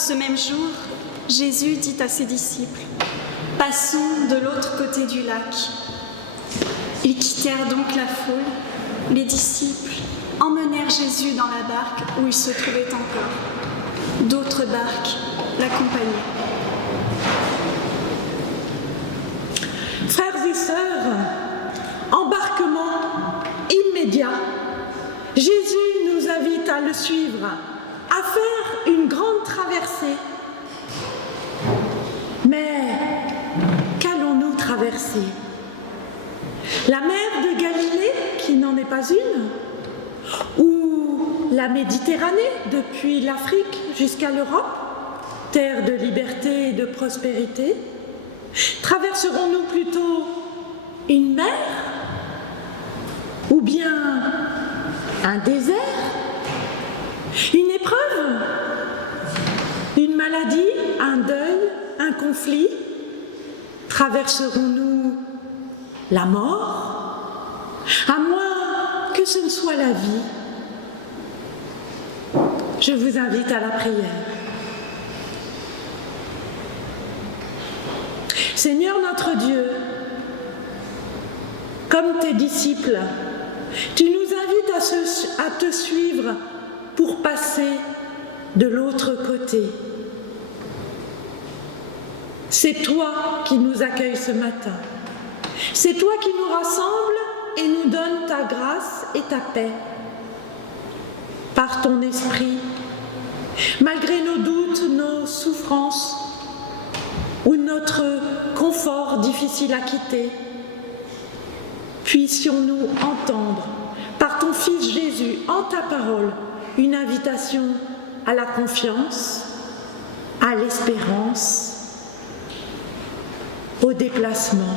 ce même jour, Jésus dit à ses disciples : « Passons de l'autre côté du lac. » Ils quittèrent donc la foule. Les disciples emmenèrent Jésus dans la barque où il se trouvait encore. D'autres barques l'accompagnaient. Frères et sœurs, embarquement immédiat. Jésus nous invite à le suivre, à faire une grande traversée. Mais qu'allons-nous traverser ? La mer de Galilée, qui n'en est pas une, ou la Méditerranée, depuis l'Afrique jusqu'à l'Europe, terre de liberté et de prospérité? Traverserons-nous plutôt une mer? Ou bien un désert? Une épreuve? Une maladie? Un deuil? Un conflit? Traverserons-nous la mort? À moins que ce ne soit la vie. Je vous invite à la prière. Seigneur notre Dieu, comme tes disciples, tu nous invites à te suivre pour passer de l'autre côté. C'est toi qui nous accueilles ce matin. C'est toi qui nous rassembles et nous donnes ta grâce et ta paix. Par ton esprit, malgré nos doutes, nos souffrances ou notre confort difficile à quitter, puissions-nous entendre, par ton Fils Jésus, en ta parole, une invitation à la confiance, à l'espérance, au déplacement.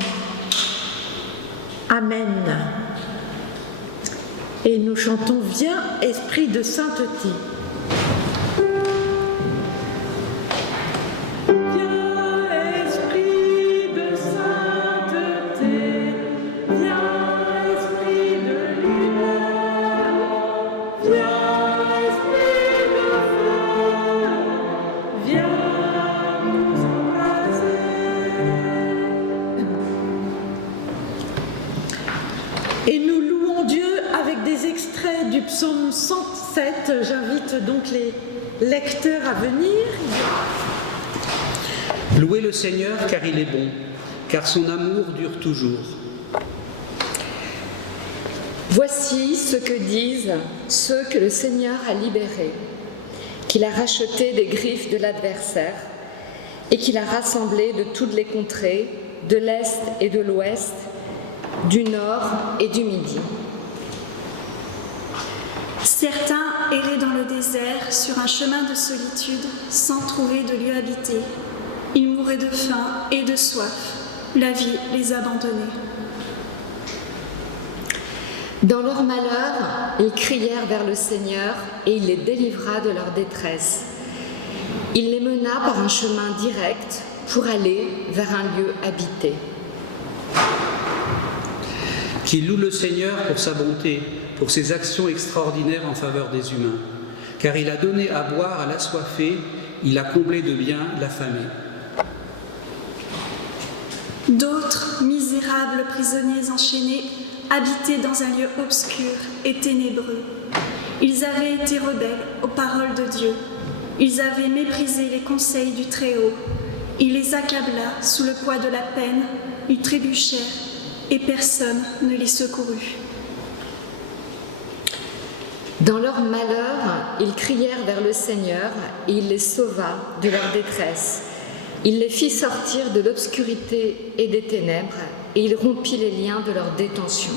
Amen. Et nous chantons « Viens, Esprit de sainteté ». Du psaume 107, j'invite donc les lecteurs à venir. Louez le Seigneur car il est bon, car son amour dure toujours. Voici ce que disent ceux que le Seigneur a libérés, qu'il a rachetés des griffes de l'adversaire et qu'il a rassemblés de toutes les contrées, de l'Est et de l'Ouest, du Nord et du Midi. Certains erraient dans le désert sur un chemin de solitude sans trouver de lieu habité. Ils mouraient de faim et de soif. La vie les abandonnait. Dans leur malheur, ils crièrent vers le Seigneur et il les délivra de leur détresse. Il les mena par un chemin direct pour aller vers un lieu habité. Qu'il loue le Seigneur pour sa bonté, pour ses actions extraordinaires en faveur des humains, car il a donné à boire à l'assoiffé, il a comblé de bien l'affamé. D'autres, misérables prisonniers enchaînés, habitaient dans un lieu obscur et ténébreux. Ils avaient été rebelles aux paroles de Dieu. Ils avaient méprisé les conseils du Très-Haut. Il les accabla sous le poids de la peine, ils trébuchèrent et personne ne les secourut. Dans leur malheur, ils crièrent vers le Seigneur et il les sauva de leur détresse. Il les fit sortir de l'obscurité et des ténèbres et il rompit les liens de leur détention.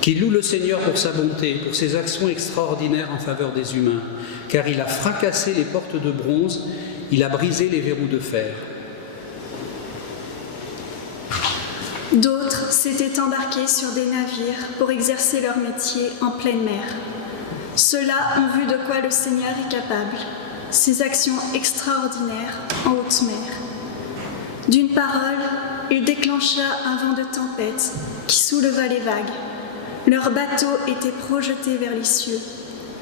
Qu'il loue le Seigneur pour sa bonté, pour ses actions extraordinaires en faveur des humains, car il a fracassé les portes de bronze, il a brisé les verrous de fer. D'autres s'étaient embarqués sur des navires pour exercer leur métier en pleine mer. Ceux-là ont vu de quoi le Seigneur est capable, ses actions extraordinaires en haute mer. D'une parole, il déclencha un vent de tempête qui souleva les vagues. Leur bateau était projeté vers les cieux.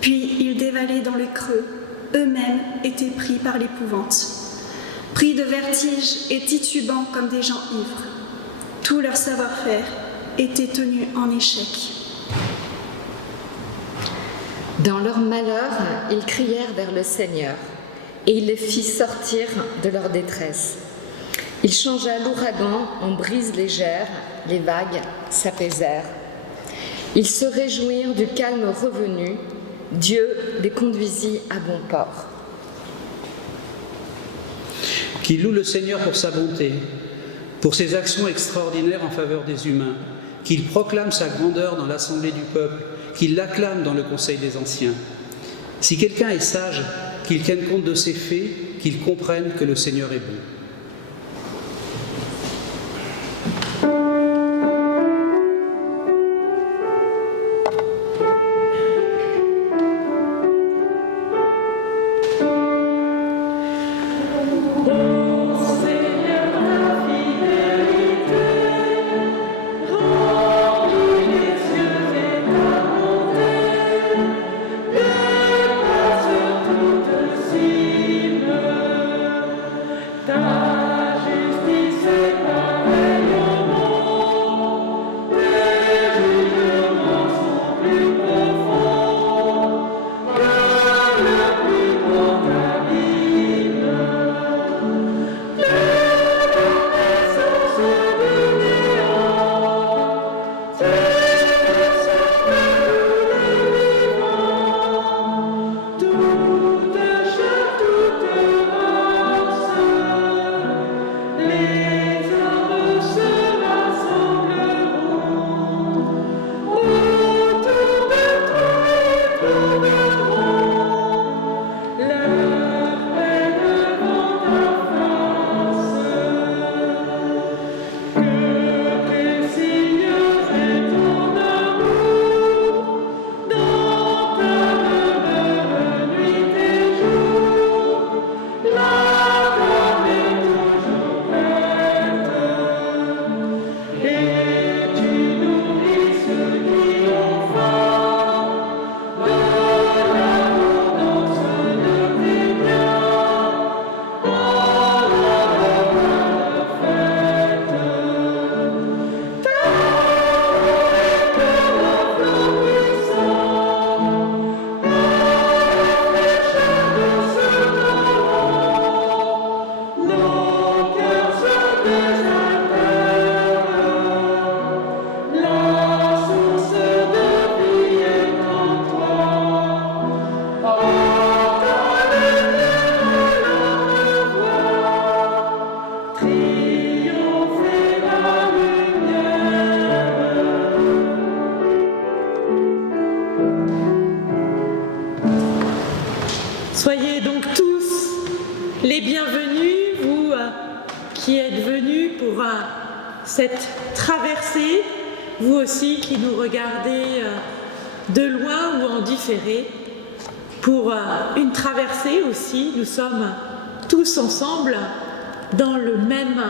Puis ils dévalaient dans le creux, eux-mêmes étaient pris par l'épouvante, pris de vertige et titubants comme des gens ivres. Tout leur savoir-faire était tenu en échec. Dans leur malheur, ils crièrent vers le Seigneur, et il les fit sortir de leur détresse. Il changea l'ouragan en brise légère, les vagues s'apaisèrent. Ils se réjouirent du calme revenu, Dieu les conduisit à bon port. Qu'ils louent le Seigneur pour sa bonté, pour ses actions extraordinaires en faveur des humains, qu'ils proclament sa grandeur dans l'assemblée du peuple, qu'ils l'acclament dans le conseil des anciens. Si quelqu'un est sage, qu'il tienne compte de ses faits, qu'il comprenne que le Seigneur est bon. Soyez donc tous les bienvenus, vous qui êtes venus pour cette traversée, vous aussi qui nous regardez de loin ou en différé, pour une traversée aussi. Nous sommes tous ensemble dans le même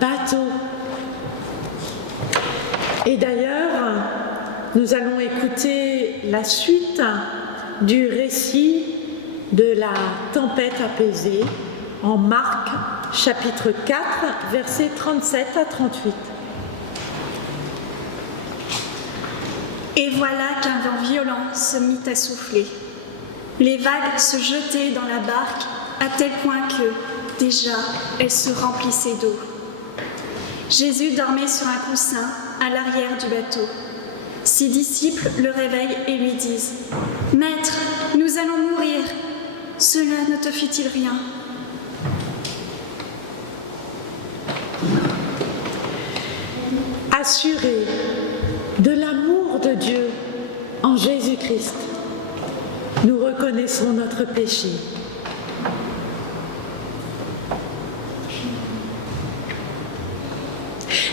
bateau. Et d'ailleurs, nous allons écouter la suite du récit de la tempête apaisée en Marc, chapitre 4, versets 37 à 38. Et voilà qu'un vent violent se mit à souffler. Les vagues se jetaient dans la barque à tel point que, déjà, elle se remplissait d'eau. Jésus dormait sur un coussin à l'arrière du bateau. Ses disciples le réveillent et lui disent « Maître, nous allons mourir. Cela ne te fait-il rien ?» Assurés de l'amour de Dieu en Jésus-Christ, nous reconnaissons notre péché.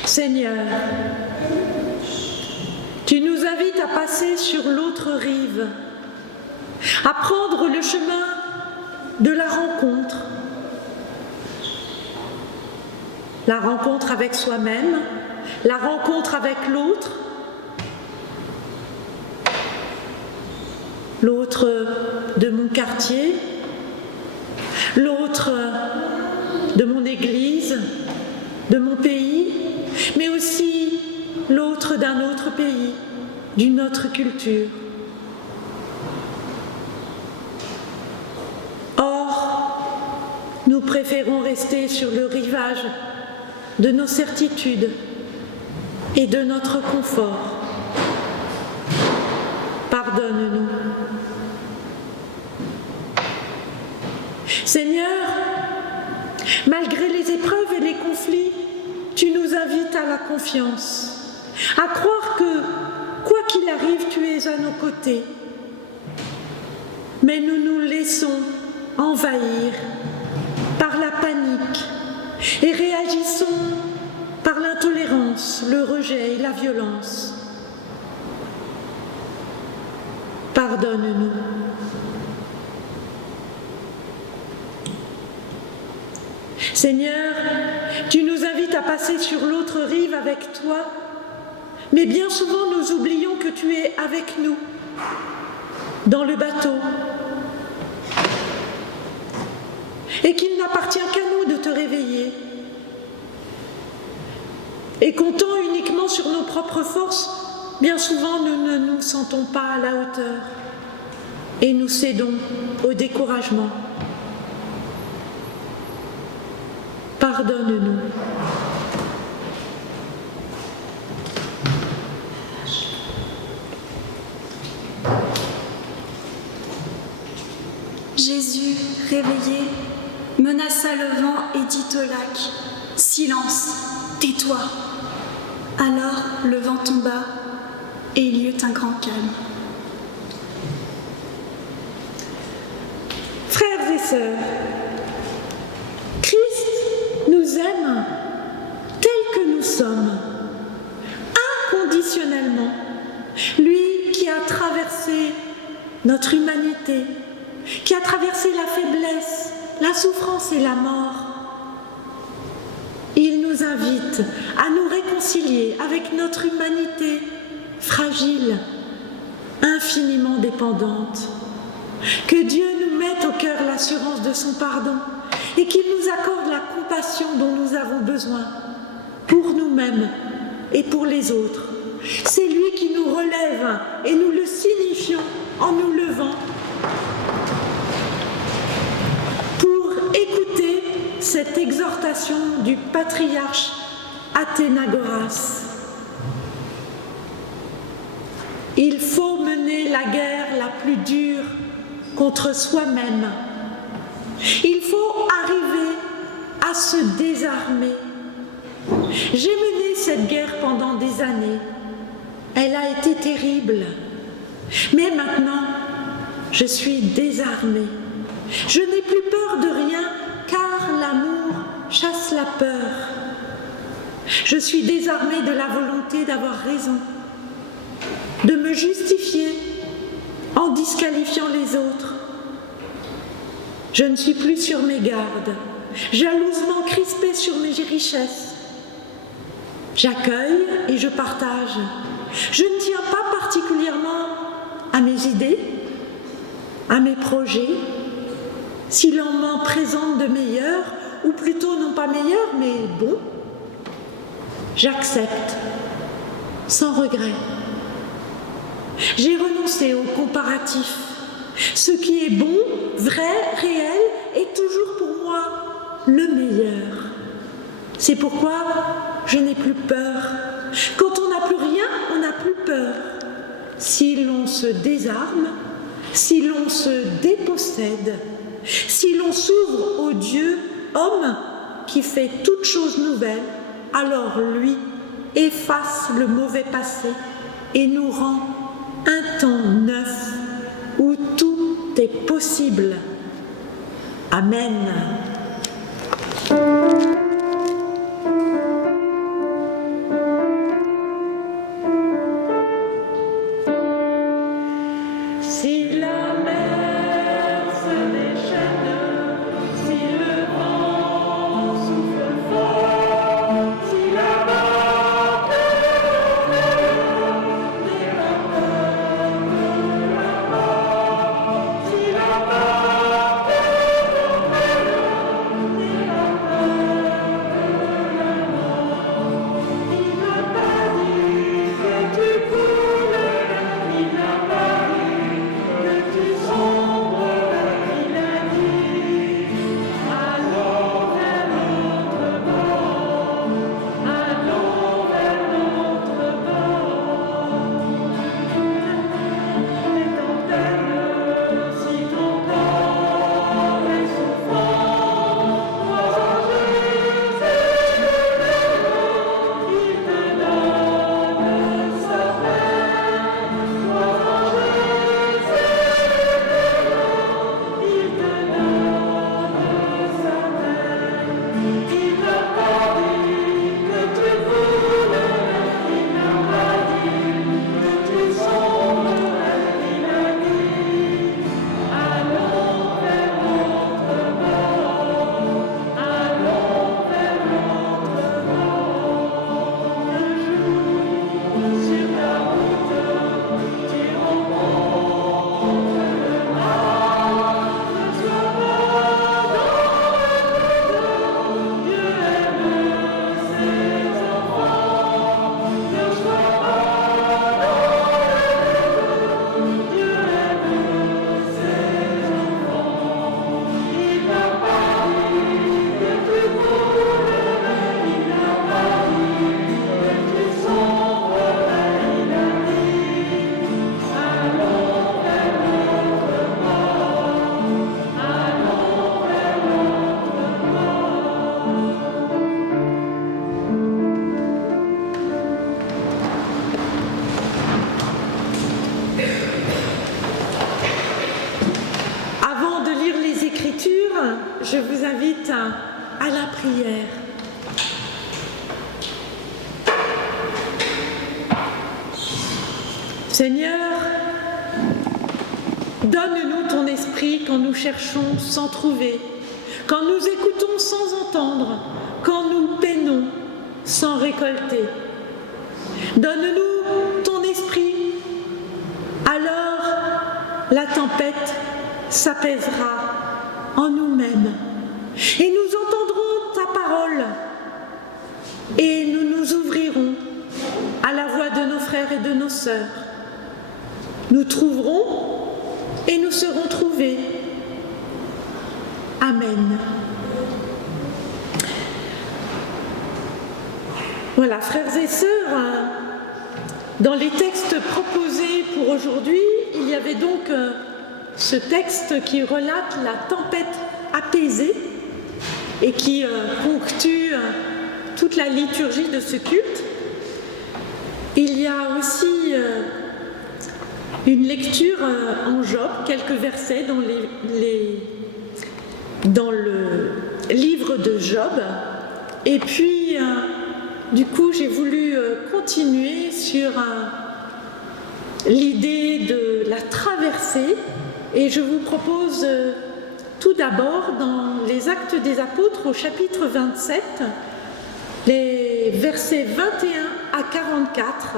Seigneur, tu nous invites à passer sur l'autre rive, à prendre le chemin de la rencontre avec soi-même, la rencontre avec l'autre, l'autre de mon quartier, l'autre de mon église, de mon pays, mais aussi l'autre d'un autre pays, d'une autre culture. Or, nous préférons rester sur le rivage de nos certitudes et de notre confort. Pardonne-nous. Seigneur, malgré les épreuves et les conflits, tu nous invites à la confiance, à croire que, quoi qu'il arrive, tu es à nos côtés. Mais nous nous laissons envahir par la panique et réagissons par l'intolérance, le rejet et la violence. Pardonne-nous. Seigneur, tu nous invites à passer sur l'autre rive avec toi, mais bien souvent nous oublions que tu es avec nous, dans le bateau, et qu'il n'appartient qu'à nous de te réveiller. Et comptant uniquement sur nos propres forces, bien souvent nous ne nous sentons pas à la hauteur et nous cédons au découragement. Pardonne-nous. Jésus, réveillé, menaça le vent et dit au lac : « Silence, tais-toi !» Alors le vent tomba et il y eut un grand calme. Frères et sœurs, Christ nous aime tels que nous sommes, inconditionnellement. Lui qui a traversé notre humanité, qui a traversé la faiblesse, la souffrance et la mort. Il nous invite à nous réconcilier avec notre humanité fragile, infiniment dépendante. Que Dieu nous mette au cœur l'assurance de son pardon et qu'il nous accorde la compassion dont nous avons besoin pour nous-mêmes et pour les autres. C'est lui qui nous relève et nous le signifions en nous levant pour écouter cette exhortation du patriarche Athénagoras. Il faut mener la guerre la plus dure contre soi-même. Il faut arriver à se désarmer. J'ai mené cette guerre pendant des années. Elle a été terrible. Mais maintenant, je suis désarmée. Je n'ai plus peur de rien, car l'amour chasse la peur. Je suis désarmée de la volonté d'avoir raison, de me justifier en disqualifiant les autres. Je ne suis plus sur mes gardes, jalousement crispée sur mes richesses. J'accueille et je partage. Je ne tiens pas particulièrement à mes idées, à mes projets, si l'on m'en présente de meilleurs, ou plutôt non pas meilleurs, mais bons. J'accepte, sans regret. J'ai renoncé au comparatif. Ce qui est bon, vrai, réel, est toujours pour moi le meilleur. C'est pourquoi je n'ai plus peur. Quand on n'a plus rien, on n'a plus peur. Si l'on se désarme, si l'on se dépossède, si l'on s'ouvre au Dieu, homme, qui fait toutes choses nouvelles, alors lui efface le mauvais passé et nous rend un temps neuf où tout est possible. Amen. Si la mer se déchaîne, si le vent souffle fort, si la barque dérape de la mort, Je vous invite à la prière. Seigneur, donne-nous ton esprit quand nous cherchons sans trouver, quand nous écoutons sans entendre, quand nous peinons sans récolter. Donne-nous ton esprit, alors la tempête s'apaisera en nous-mêmes et nous entendrons ta parole et nous nous ouvrirons à la voix de nos frères et de nos sœurs. Nous trouverons et nous serons trouvés. Amen. Voilà, frères et sœurs, dans les textes proposés pour aujourd'hui, il y avait donc ce texte qui relate la tempête apaisée et qui ponctue toute la liturgie de ce culte. Il y a aussi une lecture en Job, quelques versets dans le livre de Job. Et puis, du coup, j'ai voulu continuer sur l'idée de la traversée. Et je vous propose tout d'abord dans les Actes des Apôtres au chapitre 27, les versets 21 à 44.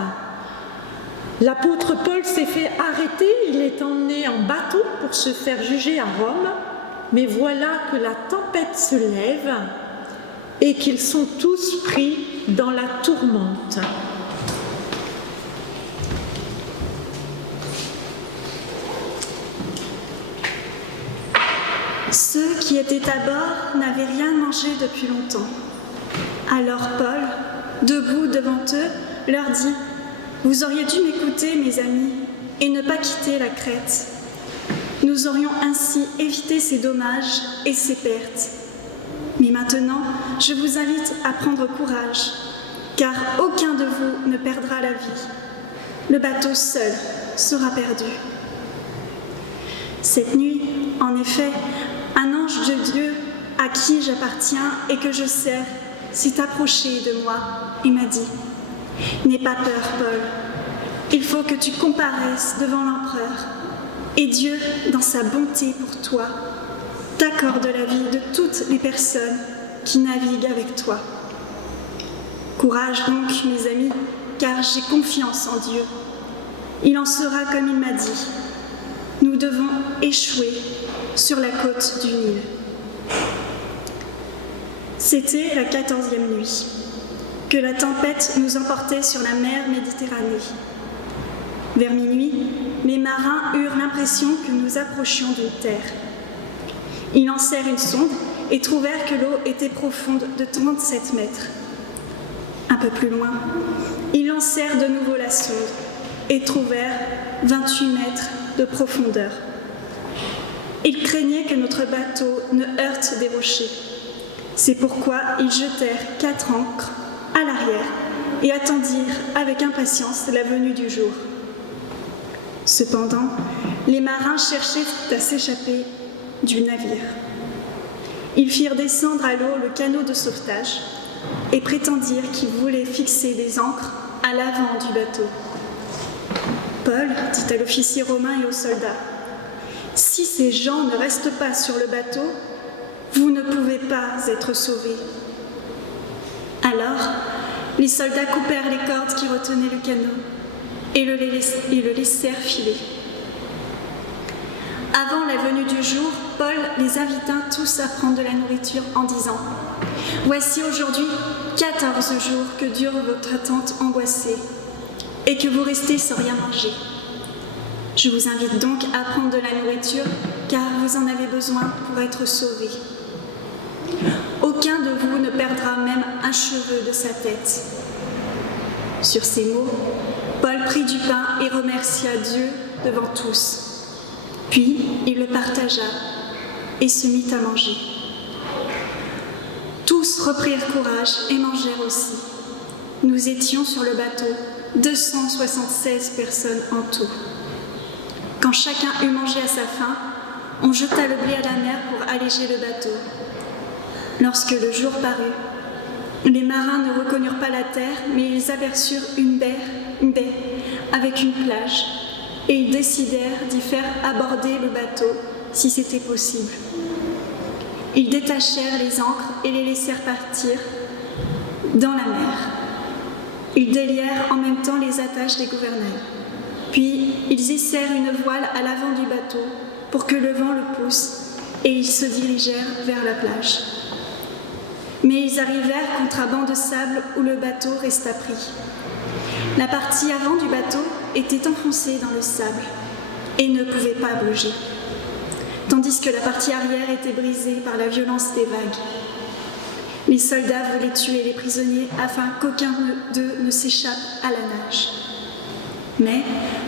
L'apôtre Paul s'est fait arrêter, il est emmené en bateau pour se faire juger à Rome, mais voilà que la tempête se lève et qu'ils sont tous pris dans la tourmente. Ceux qui étaient à bord n'avaient rien mangé depuis longtemps. Alors Paul, debout devant eux, leur dit : « Vous auriez dû m'écouter, mes amis, et ne pas quitter la Crète. Nous aurions ainsi évité ces dommages et ces pertes. Mais maintenant, je vous invite à prendre courage, car aucun de vous ne perdra la vie. Le bateau seul sera perdu. » Cette nuit, en effet, un ange de Dieu à qui j'appartiens et que je sers s'est approché de moi et m'a dit : « N'aie pas peur, Paul. Il faut que tu comparaisses devant l'empereur. Et Dieu, dans sa bonté pour toi, t'accorde la vie de toutes les personnes qui naviguent avec toi. Courage donc, mes amis, car j'ai confiance en Dieu. Il en sera comme il m'a dit. Nous devons échouer sur la côte du Nil. » C'était la 14e nuit, que la tempête nous emportait sur la mer Méditerranée. Vers minuit, les marins eurent l'impression que nous approchions d'une terre. Ils lancèrent une sonde et trouvèrent que l'eau était profonde de 37 mètres. Un peu plus loin, ils lancèrent de nouveau la sonde et trouvèrent 28 mètres de profondeur. Ils craignaient que notre bateau ne heurte des rochers. C'est pourquoi ils jetèrent 4 ancres à l'arrière et attendirent avec impatience la venue du jour. Cependant, les marins cherchaient à s'échapper du navire. Ils firent descendre à l'eau le canot de sauvetage et prétendirent qu'ils voulaient fixer les ancres à l'avant du bateau. Paul dit à l'officier romain et aux soldats, « Si ces gens ne restent pas sur le bateau, vous ne pouvez pas être sauvés. » Alors, les soldats coupèrent les cordes qui retenaient le canot et le laissèrent filer. Avant la venue du jour, Paul les invita tous à prendre de la nourriture en disant « Voici aujourd'hui 14 jours que dure votre attente angoissée et que vous restez sans rien manger. Je vous invite donc à prendre de la nourriture car vous en avez besoin pour être sauvés. Aucun de vous ne perdra même un cheveu de sa tête. » Sur ces mots, Paul prit du pain et remercia Dieu devant tous. Puis il le partagea et se mit à manger. Tous reprirent courage et mangèrent aussi. Nous étions sur le bateau, 276 personnes en tout. Quand chacun eut mangé à sa faim, on jeta le blé à la mer pour alléger le bateau. Lorsque le jour parut, les marins ne reconnurent pas la terre, mais ils aperçurent une baie avec une plage, et ils décidèrent d'y faire aborder le bateau si c'était possible. Ils détachèrent les ancres et les laissèrent partir dans la mer. Ils délièrent en même temps les attaches des gouvernails. Puis ils hissèrent une voile à l'avant du bateau pour que le vent le pousse, et ils se dirigèrent vers la plage. Mais ils arrivèrent contre un banc de sable où le bateau resta pris. La partie avant du bateau était enfoncée dans le sable et ne pouvait pas bouger, tandis que la partie arrière était brisée par la violence des vagues. Les soldats voulaient tuer les prisonniers afin qu'aucun d'eux ne s'échappe à la nage. Mais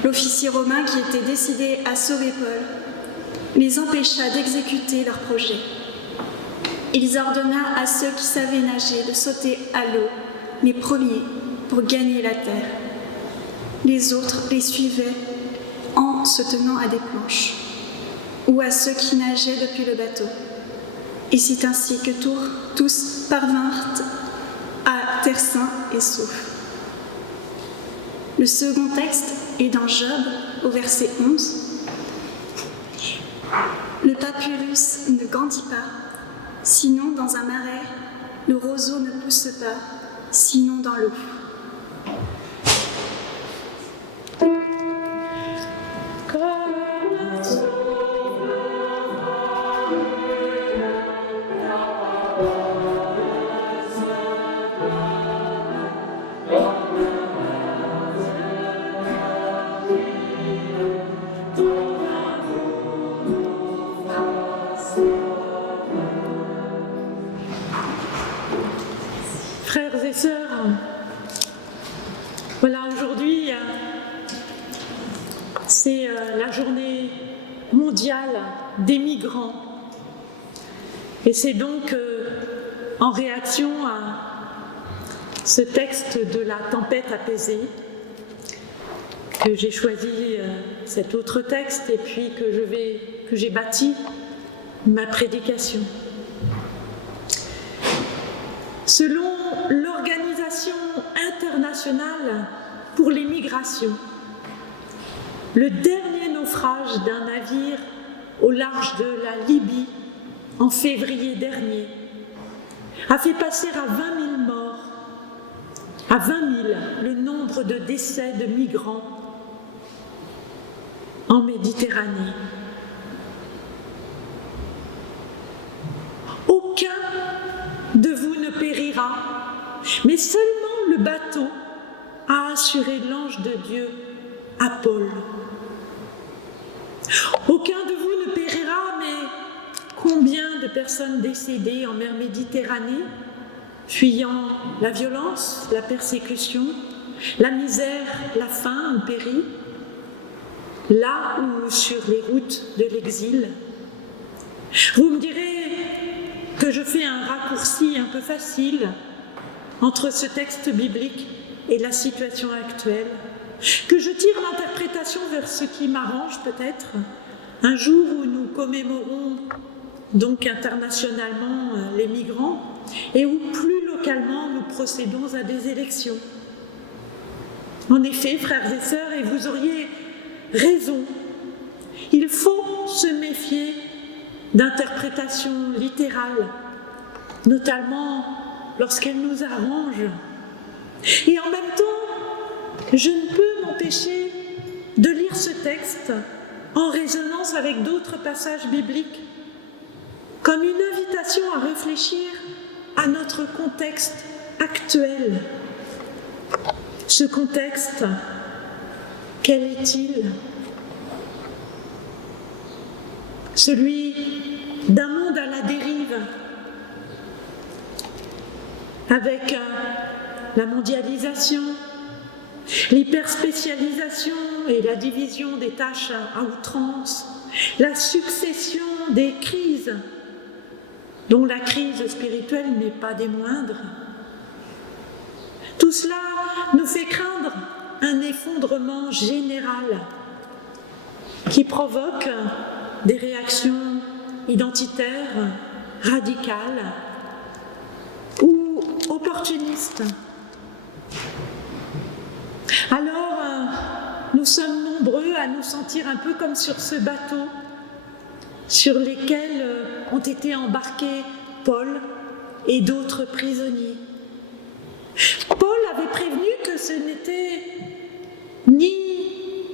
l'officier romain qui était décidé à sauver Paul les empêcha d'exécuter leur projet. Il ordonna à ceux qui savaient nager de sauter à l'eau, les premiers, pour gagner la terre. Les autres les suivaient en se tenant à des planches, ou à ceux qui nageaient depuis le bateau. Et c'est ainsi que tous parvinrent à terre sains et saufs. Le second texte est dans Job, au verset 11. Le papyrus ne grandit pas, sinon dans un marais, le roseau ne pousse pas, sinon dans l'eau. Frères et sœurs, voilà, aujourd'hui, c'est la journée mondiale des migrants. Et c'est donc en réaction à ce texte de la tempête apaisée que j'ai choisi cet autre texte et puis que j'ai bâti ma prédication. Selon l'Organisation internationale pour les migrations, le dernier naufrage d'un navire au large de la Libye en février dernier a fait passer à 20 000 morts, à 20 000 le nombre de décès de migrants en Méditerranée. Aucun de vous ne périra, mais seulement le bateau a assuré l'ange de Dieu à Paul. Aucun de vous ne périra, mais combien de personnes décédées en mer Méditerranée, fuyant la violence, la persécution, la misère, la faim ont péri, là ou sur les routes de l'exil. Vous me direz que je fais un raccourci un peu facile entre ce texte biblique et la situation actuelle, que je tire l'interprétation vers ce qui m'arrange peut-être, un jour où nous commémorons donc internationalement les migrants, et où plus localement nous procédons à des élections. En effet, frères et sœurs, et vous auriez raison, il faut se méfier d'interprétations littérales, notamment lorsqu'elles nous arrangent. Et en même temps, je ne peux m'empêcher de lire ce texte en résonance avec d'autres passages bibliques, comme une invitation à réfléchir à notre contexte actuel. Ce contexte, quel est-il? Celui d'un monde à la dérive, avec la mondialisation, l'hyperspécialisation et la division des tâches à outrance, la succession des crises, dont la crise spirituelle n'est pas des moindres. Tout cela nous fait craindre un effondrement général qui provoque des réactions identitaires, radicales ou opportunistes. Alors, nous sommes nombreux à nous sentir un peu comme sur ce bateau sur lesquels ont été embarqués Paul et d'autres prisonniers. Paul avait prévenu que ce n'était ni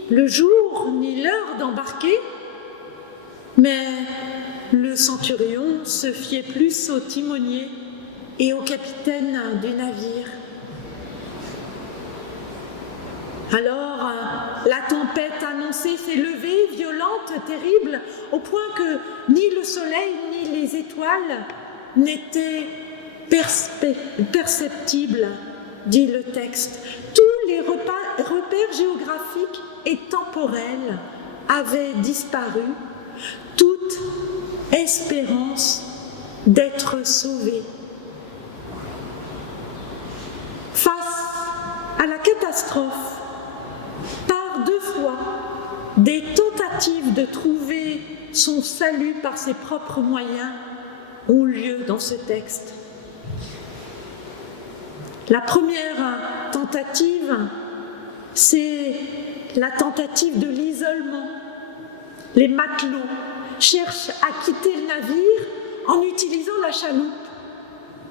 le jour ni l'heure d'embarquer, mais le centurion se fiait plus au timonier et au capitaine du navire. Alors, la tempête annoncée s'est levée, violente, terrible, au point que ni le soleil ni les étoiles n'étaient perceptibles, dit le texte. Tous les repères géographiques et temporels avaient disparu, toute espérance d'être sauvés. Face à la catastrophe, par 2 fois, des tentatives de trouver son salut par ses propres moyens ont lieu dans ce texte. La première tentative, c'est la tentative de l'isolement. Les matelots cherchent à quitter le navire en utilisant la chaloupe,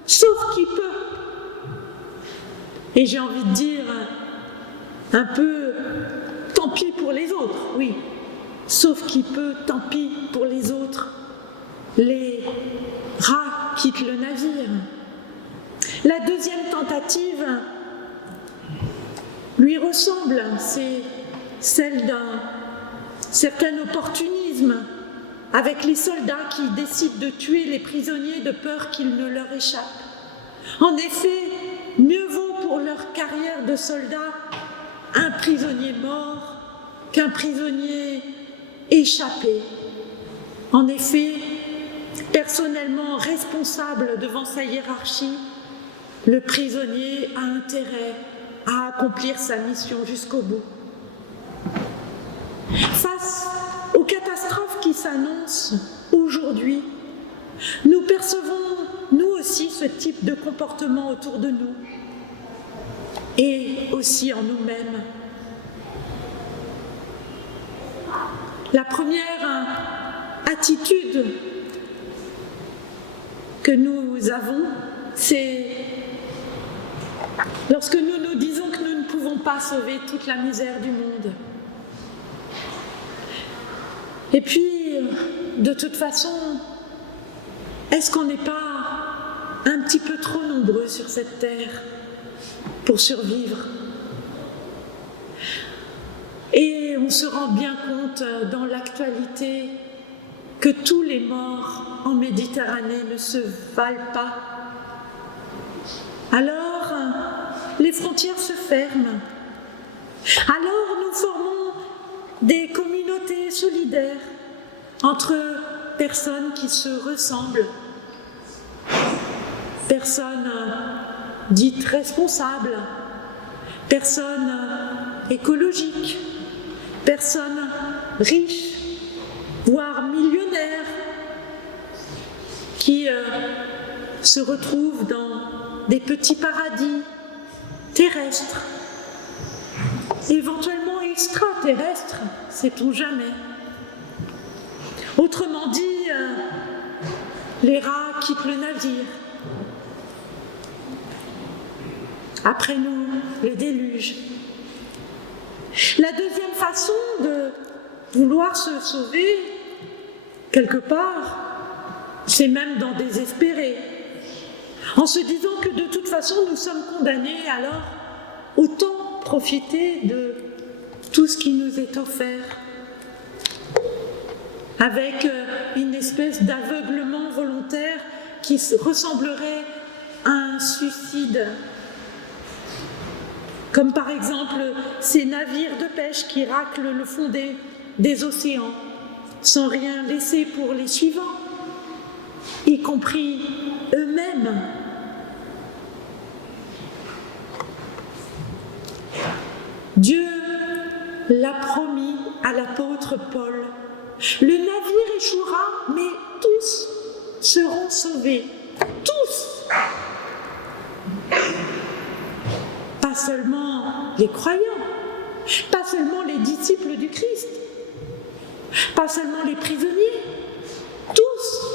sauf qui peut. Et j'ai envie de dire, un peu, tant pis pour les autres, oui. Sauf qui peut, tant pis pour les autres. Les rats quittent le navire. La deuxième tentative lui ressemble, c'est celle d'un certain opportunisme avec les soldats qui décident de tuer les prisonniers de peur qu'ils ne leur échappent. En effet, mieux vaut pour leur carrière de soldats un prisonnier mort qu'un prisonnier échappé. En effet, personnellement responsable devant sa hiérarchie, le prisonnier a intérêt à accomplir sa mission jusqu'au bout. Face aux catastrophes qui s'annoncent aujourd'hui, nous percevons, nous aussi, ce type de comportement autour de nous et aussi en nous-mêmes. La première attitude que nous avons, c'est lorsque nous nous disons que nous ne pouvons pas sauver toute la misère du monde. Et puis, de toute façon, est-ce qu'on n'est pas un petit peu trop nombreux sur cette terre pour survivre? Et on se rend bien compte dans l'actualité que tous les morts en Méditerranée ne se valent pas. Alors, les frontières se ferment. Alors, nous formons des communautés solidaires entre personnes qui se ressemblent, personnes dites responsables, personnes écologiques, personnes riches, voire millionnaires, qui se retrouvent dans des petits paradis terrestres, éventuellement extraterrestres, sait-on jamais. Autrement dit, les rats quittent le navire. Après nous, le déluge. La deuxième façon de vouloir se sauver, quelque part, c'est même d'en désespérer, en se disant que de toute façon nous sommes condamnés, alors autant profiter de tout ce qui nous est offert, avec une espèce d'aveuglement volontaire qui ressemblerait à un suicide, comme par exemple ces navires de pêche qui raclent le fond des océans, sans rien laisser pour les suivants, y compris eux-mêmes. Dieu l'a promis à l'apôtre Paul. Le navire échouera, mais tous seront sauvés. Tous. Pas seulement les croyants, pas seulement les disciples du Christ, pas seulement les prisonniers, tous.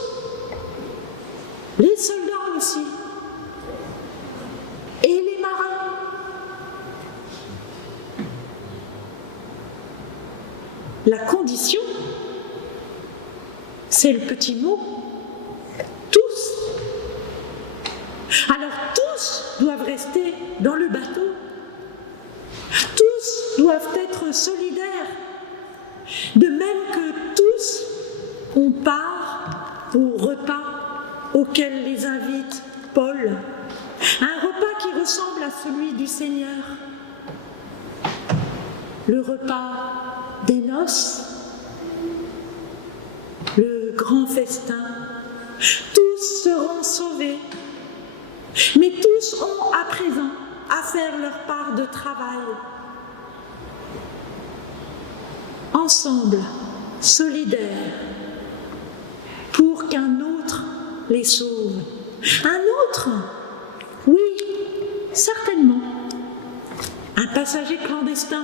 Les soldats aussi. Et les marins. La condition, c'est le petit mot, tous. Alors tous doivent rester dans le bateau. Tous doivent être solidaires. De même que tous, on part au repas auquel les invite Paul. Un repas qui ressemble à celui du Seigneur. Le repas des noces, le grand festin. Tous seront sauvés, mais tous ont à présent à faire leur part de travail. Ensemble, solidaires, pour qu'un autre les sauve. Un autre? Oui, certainement. Un passager clandestin.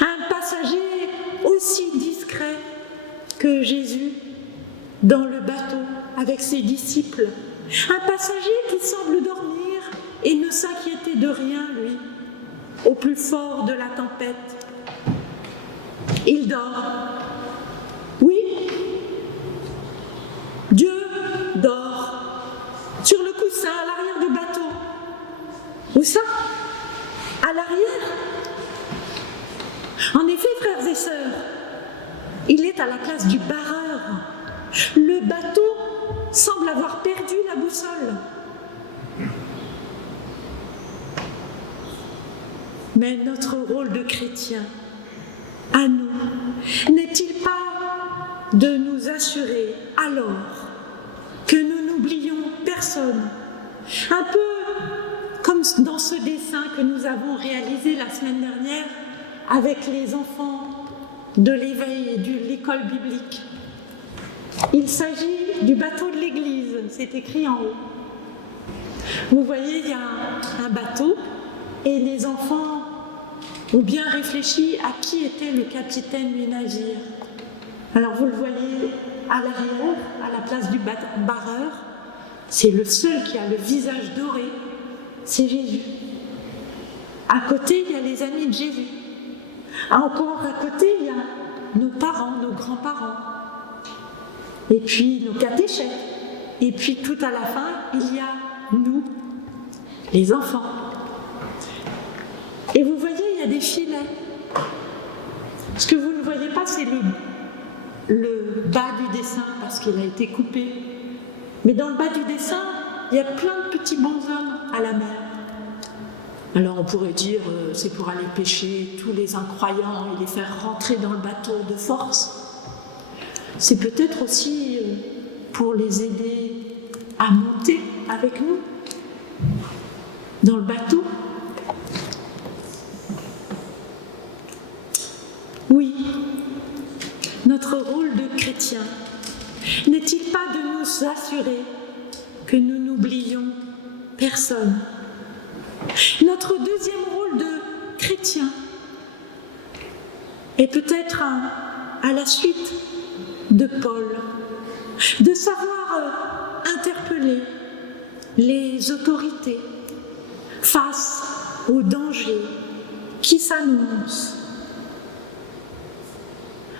Un passager aussi discret que Jésus dans le bateau avec ses disciples. Un passager qui semble dormir et ne s'inquiéter de rien, lui, au plus fort de la tempête. Il dort. Oui, Dieu dort sur le coussin à l'arrière du bateau. Où ça? À l'arrière. En effet, frères et sœurs, il est à la place du barreur. Le bateau semble avoir perdu la boussole. Mais notre rôle de chrétien, à nous, n'est-il pas de nous assurer alors que nous n'oublions personne? Un peu comme dans ce dessin que nous avons réalisé la semaine dernière avec les enfants de l'éveil et de l'école biblique. Il s'agit du bateau de l'église, c'est écrit en haut. Vous voyez, il y a un bateau et les enfants ont bien réfléchi à qui était le capitaine du navire. Alors vous le voyez à l'arrière, à la place du barreur, c'est le seul qui a le visage doré, c'est Jésus. À côté, il y a les amis de Jésus. Encore à côté, il y a nos parents, nos grands-parents. Et puis nos catéchètes. Et puis tout à la fin, il y a nous, les enfants. Et vous voyez, il y a des filets. Ce que vous ne voyez pas, c'est le bas du dessin, parce qu'il a été coupé. Mais dans le bas du dessin, il y a plein de petits bonshommes à la mer. Alors on pourrait dire, c'est pour aller pêcher tous les incroyants et les faire rentrer dans le bateau de force. C'est peut-être aussi pour les aider à monter avec nous dans le bateau. Oui, notre rôle de chrétien N'est-il pas de nous assurer que nous n'oublions personne? Notre deuxième rôle de chrétien est peut-être à la suite de Paul, de savoir interpeller les autorités face aux dangers qui s'annoncent.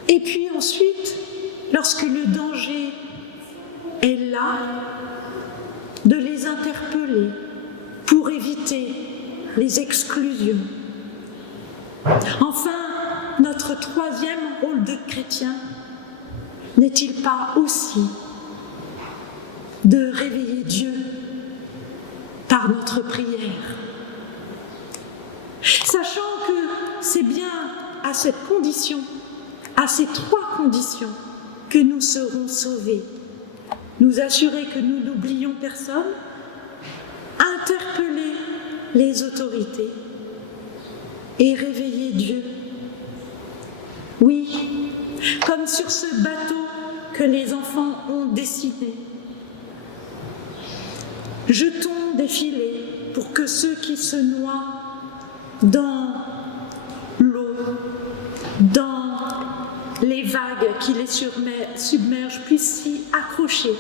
Et puis ensuite, lorsque le danger est là, de les interpeller pour éviter les exclusions. Enfin, notre troisième rôle de chrétien n'est-il pas aussi de réveiller Dieu par notre prière? Sachant que c'est bien à cette condition, à ces trois conditions, que nous serons sauvés. Nous assurer que nous n'oublions personne, interpeller les autorités et réveiller Dieu. Oui, comme sur ce bateau que les enfants ont dessiné. Jetons des filets pour que ceux qui se noient dans l'eau, dans les vagues qui les submergent puissent s'y accrocher.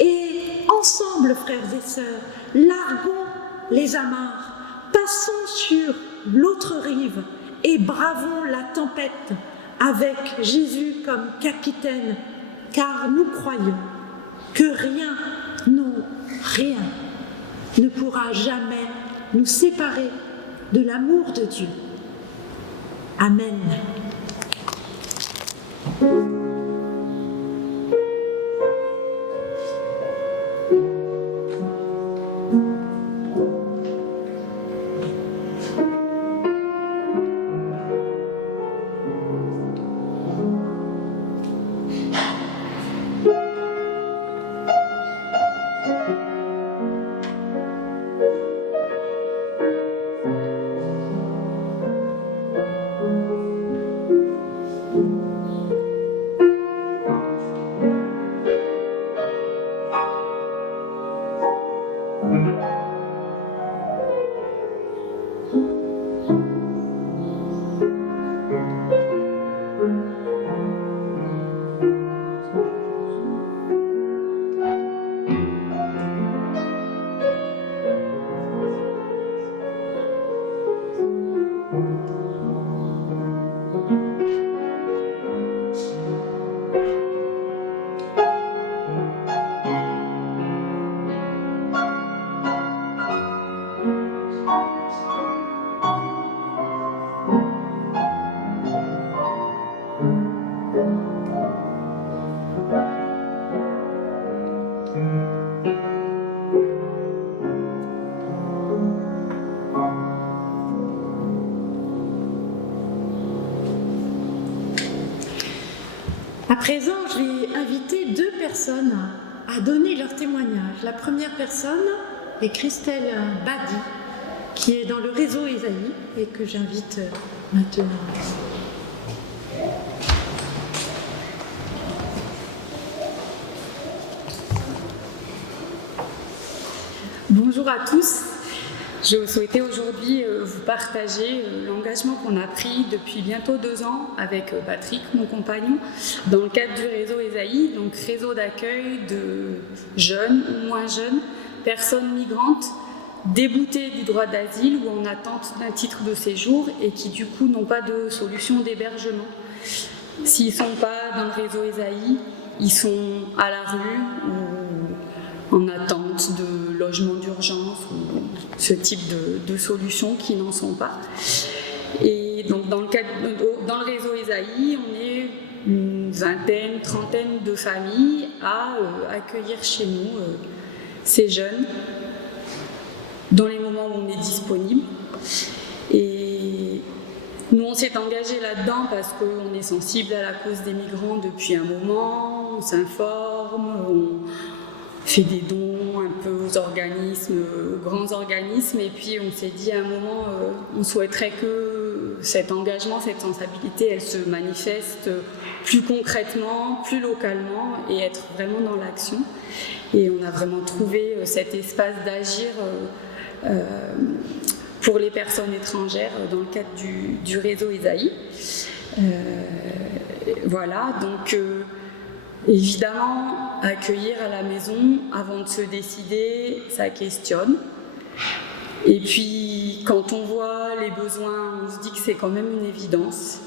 Et ensemble, frères et sœurs, larguons les amarres, passons sur l'autre rive et bravons la tempête avec Jésus comme capitaine, car nous croyons que rien, non, rien ne pourra jamais nous séparer de l'amour de Dieu. Amen. À présent, je vais inviter deux personnes à donner leur témoignage. La première personne est Christelle Badi, qui est dans le réseau Esaïe et que j'invite maintenant. Bonjour à tous. Je souhaitais aujourd'hui vous partager l'engagement qu'on a pris depuis bientôt 2 ans avec Patrick, mon compagnon, dans le cadre du réseau Esaïe, donc réseau d'accueil de jeunes ou moins jeunes, personnes migrantes, déboutées du droit d'asile ou en attente d'un titre de séjour et qui du coup n'ont pas de solution d'hébergement. S'ils ne sont pas dans le réseau Esaïe, ils sont à la rue ou en attente de logement d'urgence ou ce type de solutions qui n'en sont pas. Et donc dans le réseau Esaïe, on est une vingtaine, trentaine de familles à accueillir chez nous ces jeunes dans les moments où on est disponible. Et nous, on s'est engagé là-dedans parce qu'on est sensible à la cause des migrants depuis un moment, on s'informe, on fait des dons un peu aux organismes, aux grands organismes, et puis on s'est dit à un moment, on souhaiterait que cet engagement, cette sensibilité, elle se manifeste plus concrètement, plus localement et être vraiment dans l'action. Et on a vraiment trouvé cet espace d'agir pour les personnes étrangères dans le cadre du réseau Esaïe. Voilà, donc évidemment, accueillir à la maison avant de se décider, ça questionne. Et puis, quand on voit les besoins, on se dit que c'est quand même une évidence.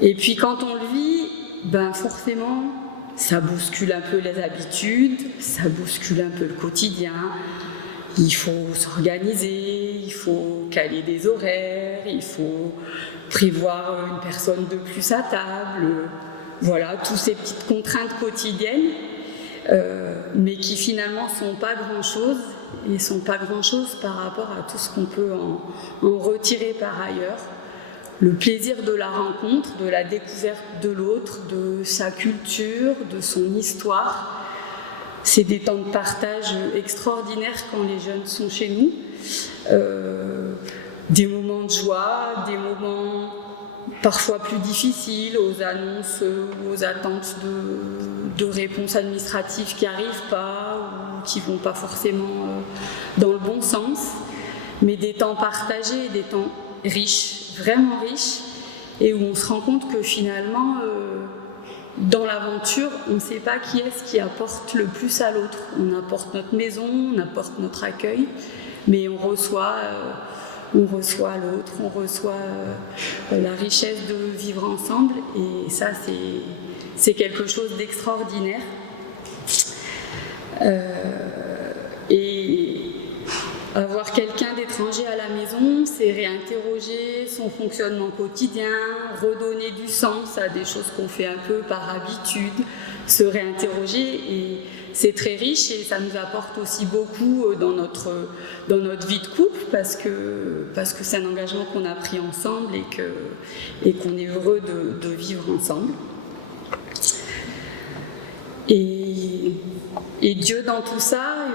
Et puis, quand on le vit, ben forcément, ça bouscule un peu les habitudes, ça bouscule un peu le quotidien. Il faut s'organiser, il faut caler des horaires, il faut prévoir une personne de plus à table. Voilà, toutes ces petites contraintes quotidiennes, mais qui finalement ne sont pas grand-chose, et ne sont pas grand-chose par rapport à tout ce qu'on peut en retirer par ailleurs. Le plaisir de la rencontre, de la découverte de l'autre, de sa culture, de son histoire. C'est des temps de partage extraordinaires quand les jeunes sont chez nous. Des moments de joie, des moments parfois plus difficiles, aux annonces, aux attentes de réponses administratives qui n'arrivent pas ou qui ne vont pas forcément dans le bon sens. Mais des temps partagés, des temps riches, vraiment riches, et où on se rend compte que finalement, dans l'aventure, on ne sait pas qui est-ce qui apporte le plus à l'autre. On apporte notre maison, on apporte notre accueil, mais on reçoit l'autre, on reçoit la richesse de vivre ensemble, et ça, c'est quelque chose d'extraordinaire. Et avoir quelqu'un d'étranger à la maison, c'est réinterroger son fonctionnement quotidien, redonner du sens à des choses qu'on fait un peu par habitude, se réinterroger, et c'est très riche et ça nous apporte aussi beaucoup dans notre vie de couple parce que c'est un engagement qu'on a pris ensemble et qu'on est heureux de vivre ensemble. Et Dieu dans tout ça,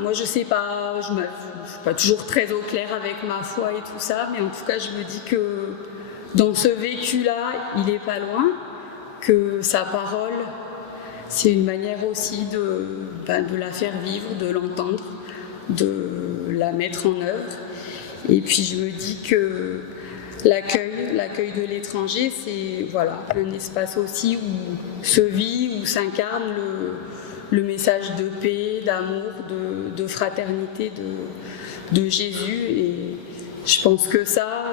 moi je sais pas, je ne suis pas toujours très au clair avec ma foi et tout ça, mais en tout cas je me dis que dans ce vécu-là, il n'est pas loin, que sa parole, c'est une manière aussi de la faire vivre, de l'entendre, de la mettre en œuvre. Et puis je me dis que l'accueil de l'étranger, c'est un espace aussi où se vit, où s'incarne le message de paix, d'amour, de fraternité de Jésus. Et je pense que ça,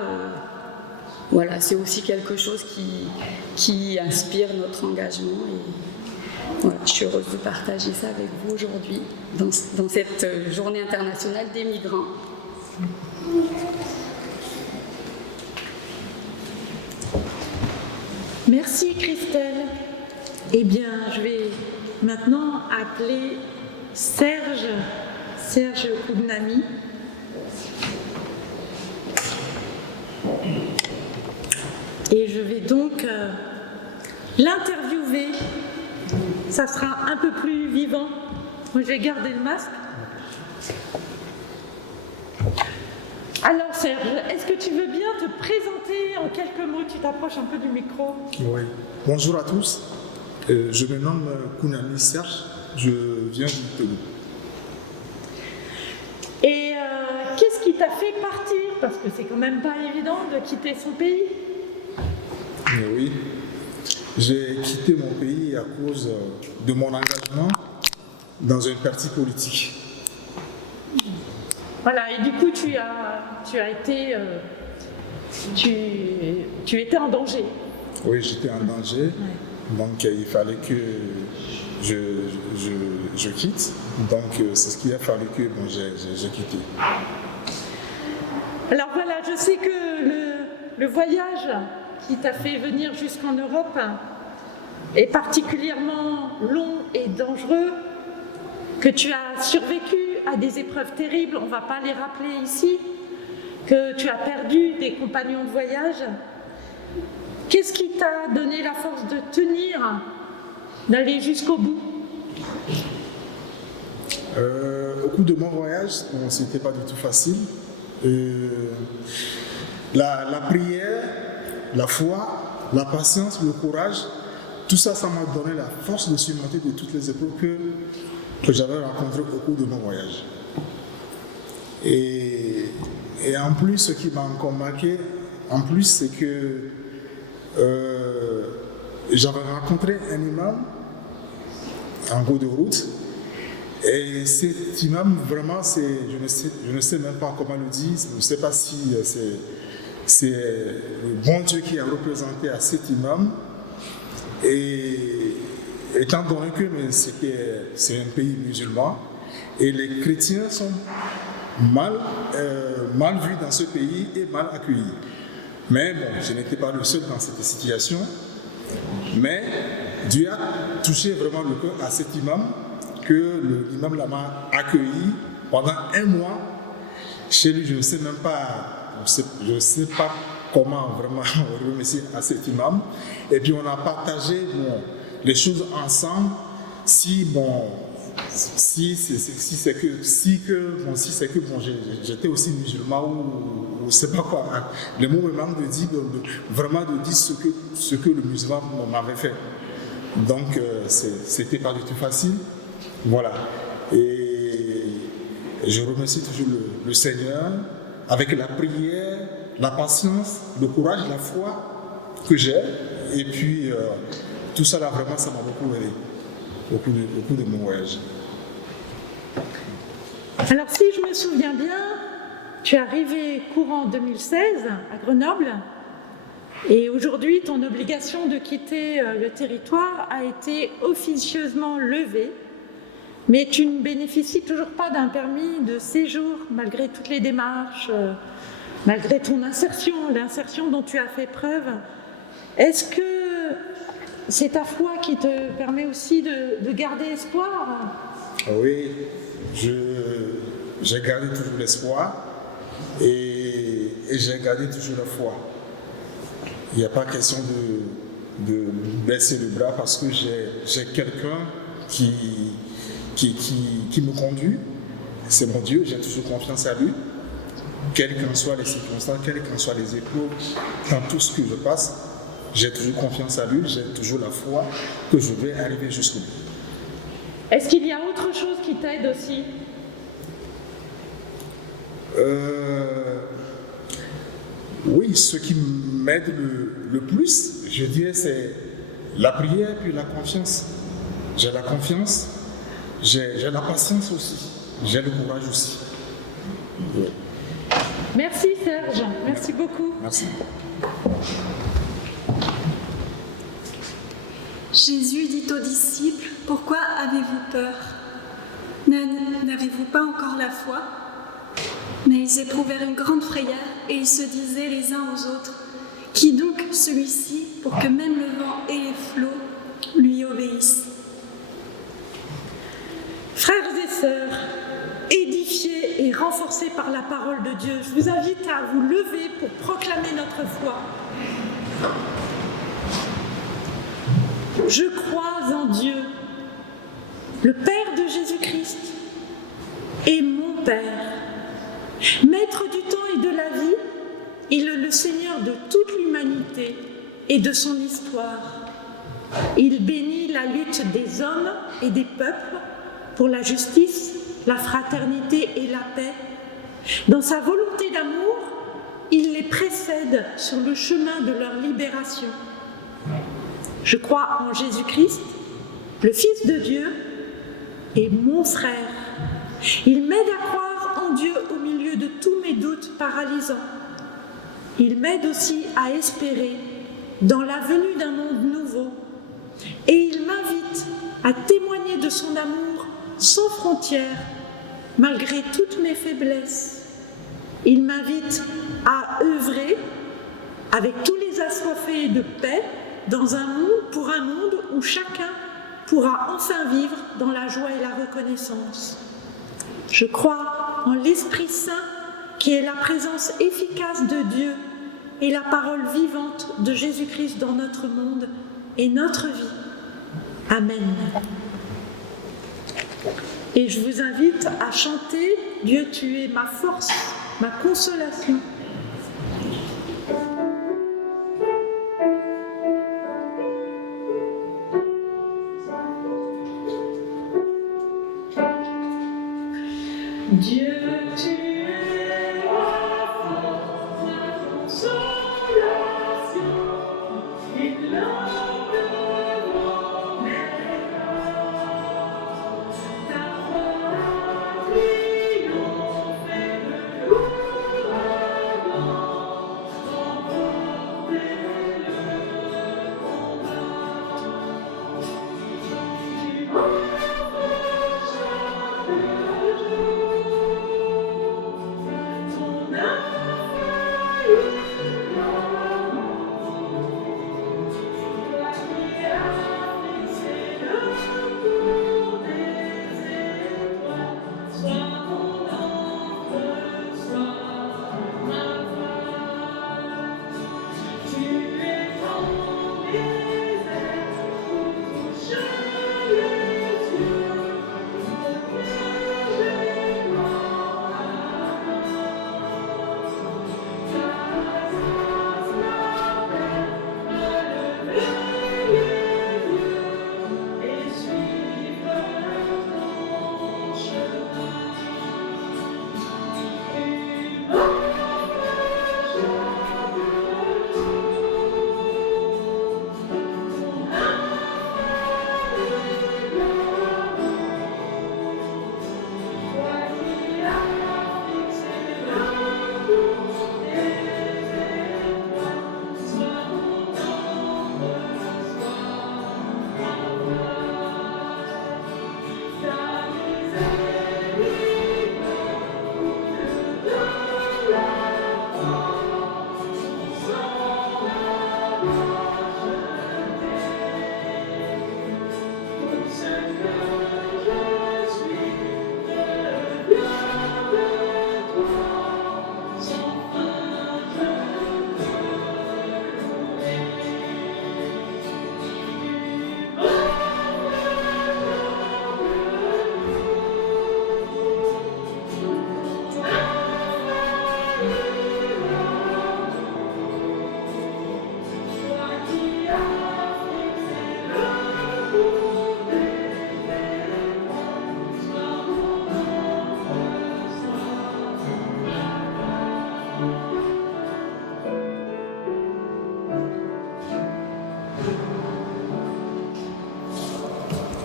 c'est aussi quelque chose qui inspire notre engagement. Et je suis heureuse de partager ça avec vous aujourd'hui, dans cette journée internationale des migrants. Merci Christelle. Eh bien, je vais maintenant appeler Serge Koudnami. Et je vais donc l'interviewer. Ça sera un peu plus vivant. Moi, je vais garder le masque. Alors Serge, est-ce que tu veux bien te présenter en quelques mots? Tu t'approches un peu du micro. Oui. Bonjour à tous. Je me nomme Koudnami Serge. Je viens du Togo. Et qu'est-ce qui t'a fait partir? Parce que c'est quand même pas évident de quitter son pays. Mais oui. J'ai quitté mon pays à cause de mon engagement dans un parti politique. Voilà, et du coup, tu étais en danger. Oui, j'étais en danger. Ouais. Donc, il fallait que je quitte. Donc, c'est ce qu'il a fallu que j'ai quitté. Alors voilà, je sais que le voyage qui t'a fait venir jusqu'en Europe est particulièrement long et dangereux, que tu as survécu à des épreuves terribles, on ne va pas les rappeler ici, que tu as perdu des compagnons de voyage. Qu'est-ce qui t'a donné la force de tenir, d'aller jusqu'au bout? Au cours de mon voyage, ce n'était pas du tout facile. La prière, la foi, la patience, le courage, tout ça, ça m'a donné la force de surmonter de toutes les épreuves que j'avais rencontrées au cours de mon voyage. Et en plus, ce qui m'a encore marqué, en plus, c'est que j'avais rencontré un imam en cours de route. Et cet imam, vraiment, je ne sais même pas comment le dire, je ne sais pas si c'est le bon Dieu qui a représenté à cet imam. Et étant donné que c'est un pays musulman, et les chrétiens sont mal vus dans ce pays et mal accueillis. Mais bon, je n'étais pas le seul dans cette situation. Mais Dieu a touché vraiment le cœur à cet imam, que l'imam m'a accueilli pendant 1 mois chez lui. Je ne sais pas comment vraiment remercier à cet imam. Et puis on a partagé les choses ensemble. Si c'est que j'étais aussi musulman ou c'est pas quoi, hein. Le mot me manque de dire vraiment de dire ce que le musulman m'avait fait. Donc c'était pas du tout facile. Voilà. Et je remercie toujours le Seigneur avec la prière, la patience, le courage, la foi que j'ai. Et puis tout ça là, vraiment, ça m'a beaucoup aidé au cours de mon voyage. Alors si je me souviens bien, tu es arrivé courant 2016 à Grenoble et aujourd'hui ton obligation de quitter le territoire a été officieusement levée, mais tu ne bénéficies toujours pas d'un permis de séjour malgré toutes les démarches, malgré ton l'insertion dont tu as fait preuve. Est-ce que c'est ta foi qui te permet aussi de garder espoir? Oui, j'ai gardé toujours l'espoir et j'ai gardé toujours la foi. Il n'y a pas question de baisser le bras parce que j'ai quelqu'un qui me conduit. C'est mon Dieu, j'ai toujours confiance à lui. Quelles qu'en soient les circonstances, quelles qu'en soient les épreuves, dans tout ce que je passe, j'ai toujours confiance à lui, j'ai toujours la foi que je vais arriver jusqu'au bout. Est-ce qu'il y a autre chose qui t'aide aussi? Oui, ce qui m'aide le plus, je dirais, c'est la prière puis la confiance. J'ai la confiance, j'ai la patience aussi, j'ai le courage aussi. Oui. Merci Serge, merci beaucoup. Merci. Jésus dit aux disciples, « Pourquoi avez-vous peur? N'avez-vous pas encore la foi ?» Mais ils éprouvèrent une grande frayeur et ils se disaient les uns aux autres, « Qui donc celui-ci pour que même le vent et les flots lui obéissent ?» Frères et sœurs, édifiés et renforcés par la parole de Dieu, je vous invite à vous lever pour proclamer notre foi. Je crois en Dieu, le Père de Jésus-Christ et mon Père, Maître du temps et de la vie, il est le Seigneur de toute l'humanité et de son histoire. Il bénit la lutte des hommes et des peuples pour la justice, la fraternité et la paix. Dans sa volonté d'amour, il les précède sur le chemin de leur libération. Je crois en Jésus-Christ, le Fils de Dieu et mon frère. Il m'aide à croire en Dieu au milieu de tous mes doutes paralysants. Il m'aide aussi à espérer dans la venue d'un monde nouveau. Et il m'invite à témoigner de son amour sans frontières, malgré toutes mes faiblesses. Il m'invite à œuvrer avec tous les assoiffés de paix pour un monde où chacun pourra enfin vivre dans la joie et la reconnaissance. Je crois en l'Esprit Saint qui est la présence efficace de Dieu et la parole vivante de Jésus-Christ dans notre monde et notre vie. Amen. Et je vous invite à chanter « Dieu, tu es ma force, ma consolation ».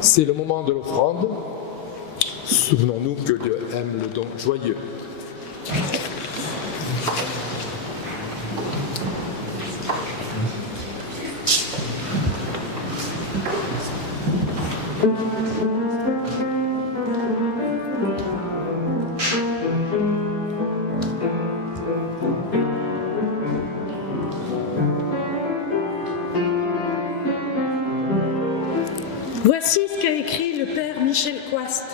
C'est le moment de l'offrande. Souvenons-nous que Dieu aime le don joyeux. Voici ce qu'a écrit le père Michel Coiste.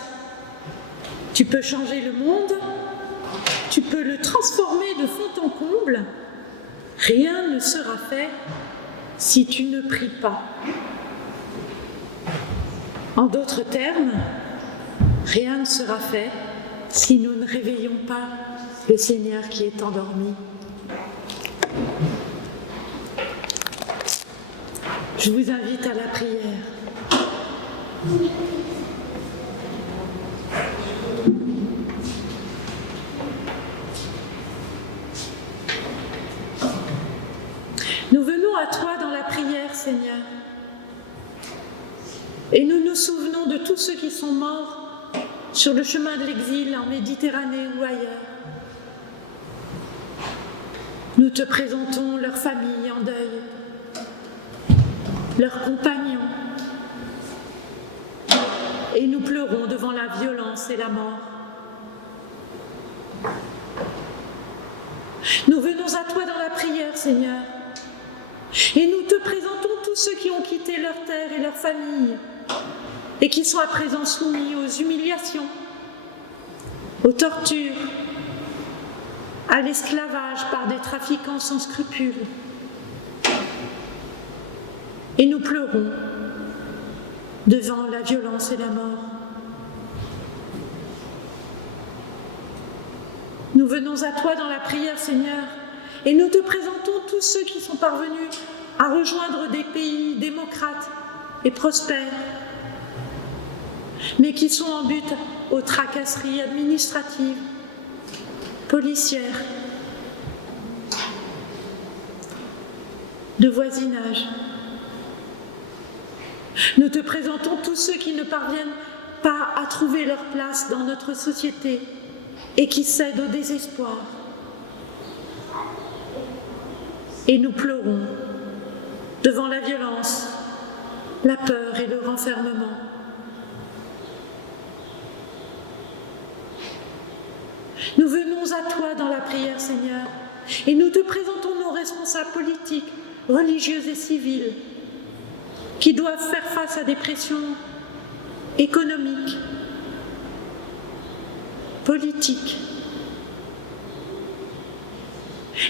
Tu peux changer le monde, tu peux le transformer de fond en comble. Rien ne sera fait si tu ne pries pas. En d'autres termes, rien ne sera fait si nous ne réveillons pas le Seigneur qui est endormi. Je vous invite à la prière. Nous venons à toi dans la prière, Seigneur, et nous nous souvenons de tous ceux qui sont morts sur le chemin de l'exil en Méditerranée ou ailleurs. Nous te présentons leurs familles en deuil, leurs compagnons, et nous pleurons devant la violence et la mort. Nous venons à toi dans la prière, Seigneur, et nous te présentons tous ceux qui ont quitté leur terre et leur famille, et qui sont à présent soumis aux humiliations, aux tortures, à l'esclavage par des trafiquants sans scrupules. Et nous pleurons devant la violence et la mort. Nous venons à toi dans la prière, Seigneur, et nous te présentons tous ceux qui sont parvenus à rejoindre des pays démocrates et prospères, mais qui sont en butte aux tracasseries administratives, policières, de voisinage. Nous te présentons tous ceux qui ne parviennent pas à trouver leur place dans notre société et qui cèdent au désespoir. Et nous pleurons devant la violence, la peur et le renfermement. Nous venons à toi dans la prière, Seigneur, et nous te présentons nos responsables politiques, religieux et civils, qui doivent faire face à des pressions économiques, politiques.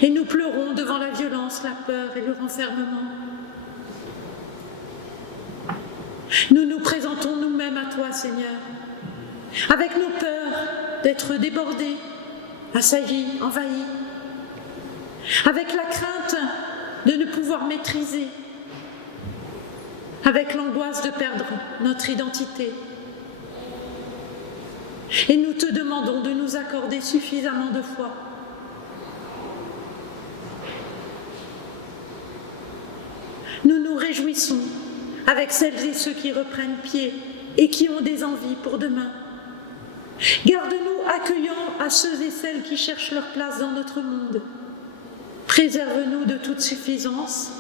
Et nous pleurons devant la violence, la peur et le renfermement. Nous nous présentons nous-mêmes à toi, Seigneur, avec nos peurs d'être débordés, assaillis, envahis, avec la crainte de ne pouvoir maîtriser, avec l'angoisse de perdre notre identité. Et nous te demandons de nous accorder suffisamment de foi. Nous nous réjouissons avec celles et ceux qui reprennent pied et qui ont des envies pour demain. Garde-nous accueillants à ceux et celles qui cherchent leur place dans notre monde. Préserve-nous de toute suffisance.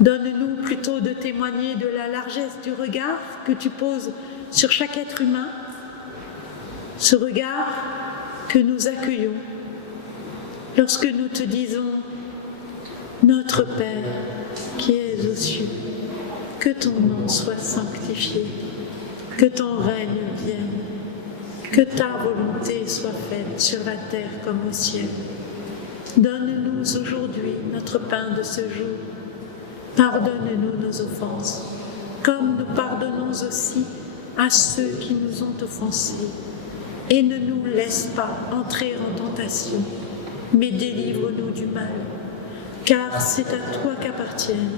Donne-nous plutôt de témoigner de la largesse du regard que tu poses sur chaque être humain, ce regard que nous accueillons lorsque nous te disons « Notre Père qui es aux cieux, que ton nom soit sanctifié, que ton règne vienne, que ta volonté soit faite sur la terre comme au ciel. Donne-nous aujourd'hui notre pain de ce jour. Pardonne-nous nos offenses, comme nous pardonnons aussi à ceux qui nous ont offensés. Et ne nous laisse pas entrer en tentation, mais délivre-nous du mal. Car c'est à toi qu'appartiennent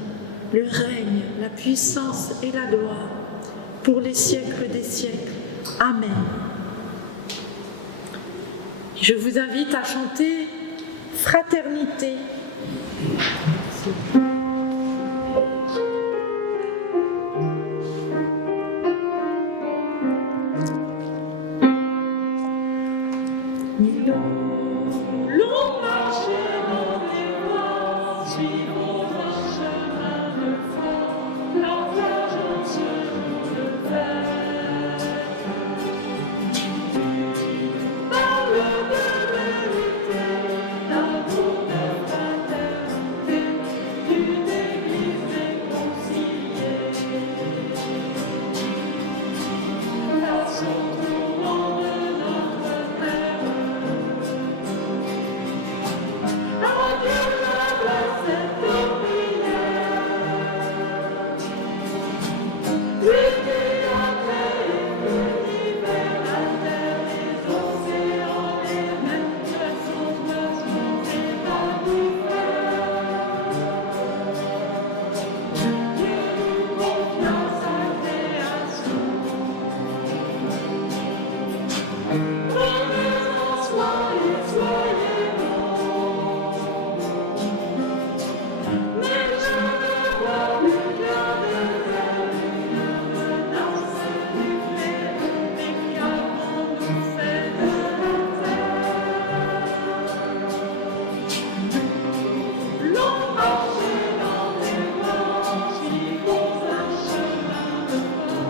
le règne, la puissance et la gloire, pour les siècles des siècles. Amen. Je vous invite à chanter Fraternité. L'on marchait dans les voies, suivons un chemin de foi, partageons ce jour de fête. Parle de vérité, d'amour, de fraternité, d'une église réconciliée. Passons tournant de notre terre. Adieu la blessette prière. Lui qui a créé l'univers, la terre, les océans, les mers, poissons, oiseaux et mammifères. Dieu nous confia sa création. Prenez-en soin et soyez bons. Mais je ne vois plus qu'un désert, une menace nucléaire, mais qu'avons-nous fait de la terre? L'on marchait dans des bois, suivons un chemin de foi,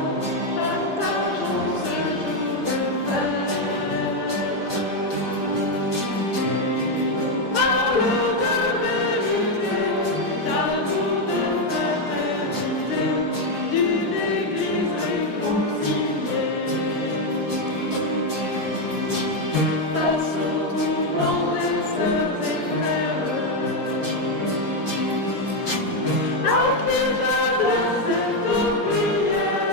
partageons ce jour de fête. Parle de vérité, d'amour, de fraternité, d'une église réconciliée. Passons tournant des sœurs et frères, à qui j'adresse cette prière.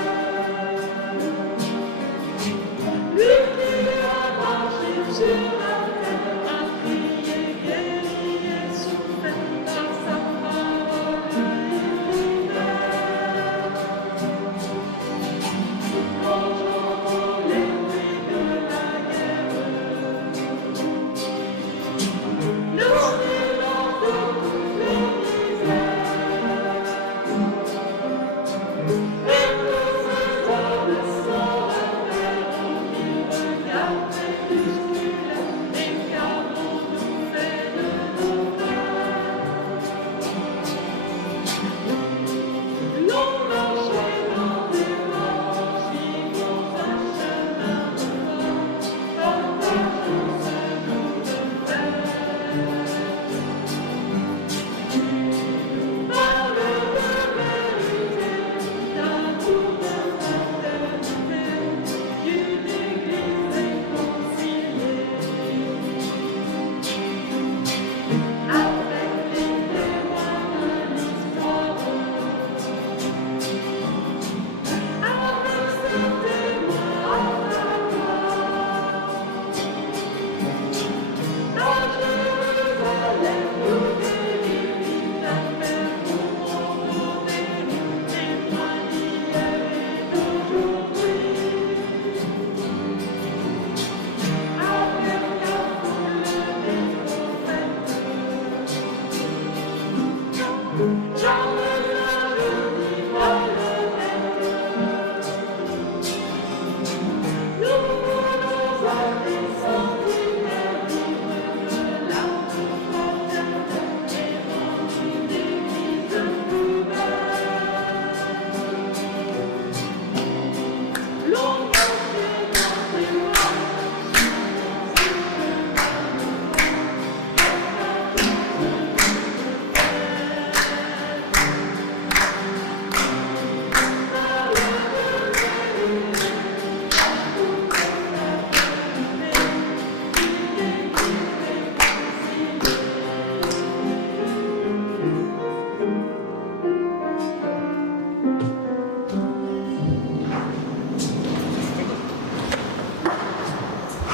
Lui qui a marché sur la terre, a prié, guéri et souffert par sa parole libère. Quand j'entends les bruits de la guerre, le silence de toutes les misères, et tous ces hommes sans repère, ils regardent crépusculaires, et qu'avons-nous fait de nos frères? L'on marchait dans des bois, suivons un chemin de foi, partageons ce jour de fête. Parle de vérité, d'amour, de fraternité, d'une église réconciliée. Avec les témoins de l'histoire, avec ces témoins à la gloire, à Jérusalem nous délivre, la paix pour ordonner, témoins d'hier et d'aujourd'hui. Avec la foule des prophètes, jamais je dis pas le maître. Nous voulons à des sentinelles vivre de l'amour fraternel et rendre une église plus belle. L'on marchait dans des bois,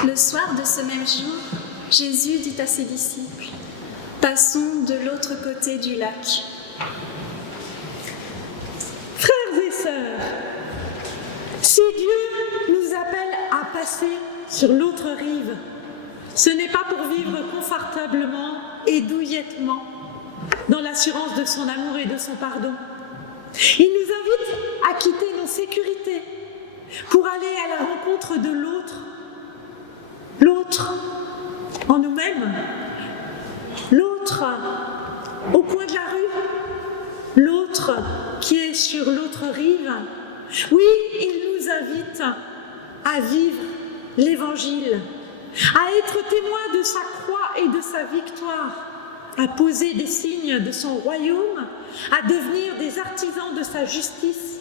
Le soir de ce même jour, Jésus dit à ses disciples, « Passons de l'autre côté du lac. » Frères et sœurs, si Dieu nous appelle à passer sur l'autre rive, ce n'est pas pour vivre confortablement et douillettement dans l'assurance de son amour et de son pardon. Il nous invite à quitter nos sécurités pour aller à la rencontre de l'autre. L'autre en nous-mêmes, l'autre au coin de la rue, l'autre qui est sur l'autre rive. Oui, il nous invite à vivre l'Évangile, à être témoin de sa croix et de sa victoire, à poser des signes de son royaume, à devenir des artisans de sa justice,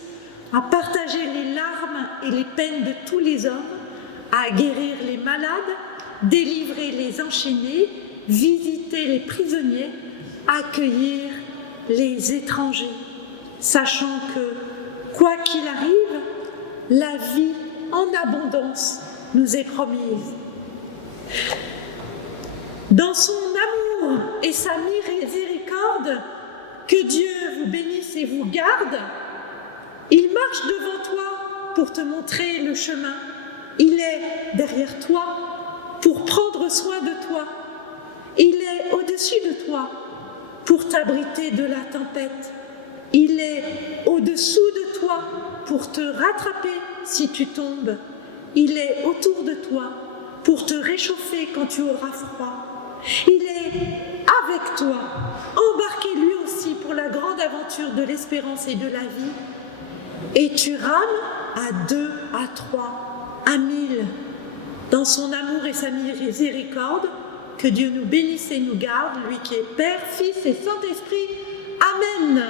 à partager les larmes et les peines de tous les hommes, à guérir les malades, délivrer les enchaînés, visiter les prisonniers, accueillir les étrangers, sachant que, quoi qu'il arrive, la vie en abondance nous est promise. Dans son amour et sa miséricorde, que Dieu vous bénisse et vous garde. Il marche devant toi pour te montrer le chemin. Il est derrière toi pour prendre soin de toi. Il est au-dessus de toi pour t'abriter de la tempête. Il est au-dessous de toi pour te rattraper si tu tombes. Il est autour de toi pour te réchauffer quand tu auras froid. Il est avec toi, embarqué lui aussi pour la grande aventure de l'espérance et de la vie. Et tu rames à 2, à 3, à 1000, dans son amour et sa miséricorde. Que Dieu nous bénisse et nous garde, lui qui est Père, Fils et Saint-Esprit. Amen.